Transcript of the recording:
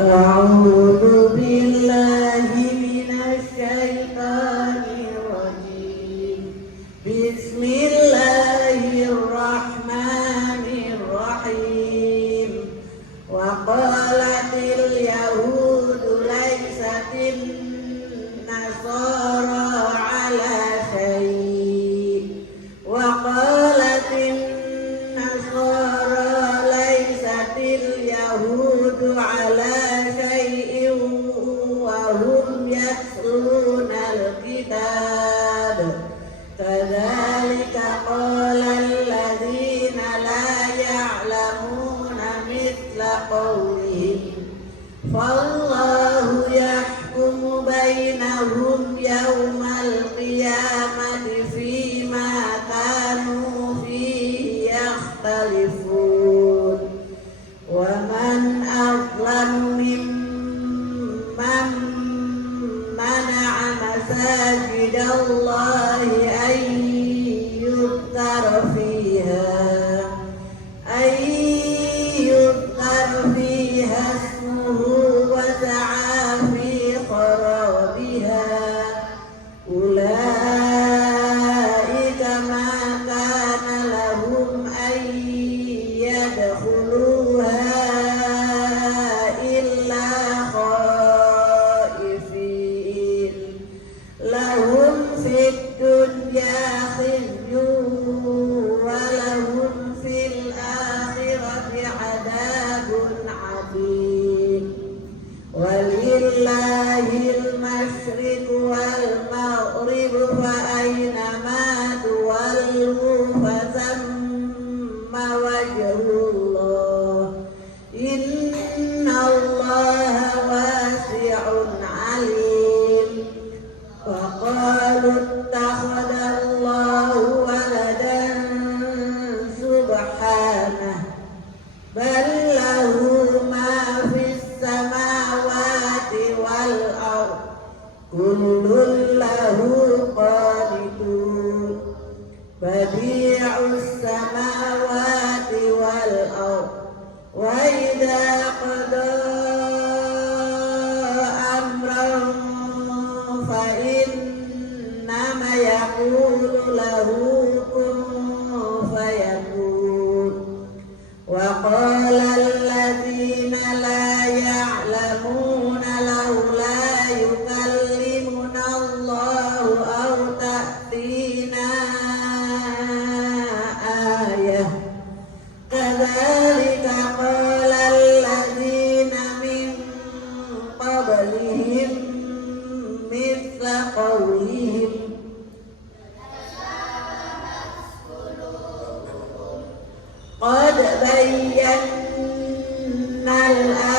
أعوذ بالله من الشيطان الرجيم. بسم الله الرحمن الرحيم. وقالت اليهود ليست النصارى على شيء وقالت النصارى ليست اليهود على شيء وهم يتلون الكتاب كذلك قال الذين لا يعلمون مثل قولهم فالله يحكم بينهم يوم القيامة فيما كانوا فيه يختلفون. ومن أظلم ممن منع مساجد الله أن يذكر فيها اسمه وسعى في خرابها أولئك ما كان لهم أن يدخلوها إلا خائفين لهم في الدنيا خزي ولهم في الآخرة عذاب عظيم. ولله المشرق والمغرب فأينما تولوا فثم وجه الله إن الله واسع عليم. وقالوا اتخذ الله ولدا سبحانه بل له ما في السماوات والأرض كل له قانتون بديع السماوات والأرض وإذا قضى أمرا فإنما يقول له كن فيكون. وقال الذين لا يعلمون لولا يكلمنا الله أو تأتينا آية كذلك قال الذين من قبلهم مثل قولهم قد بينا الآيات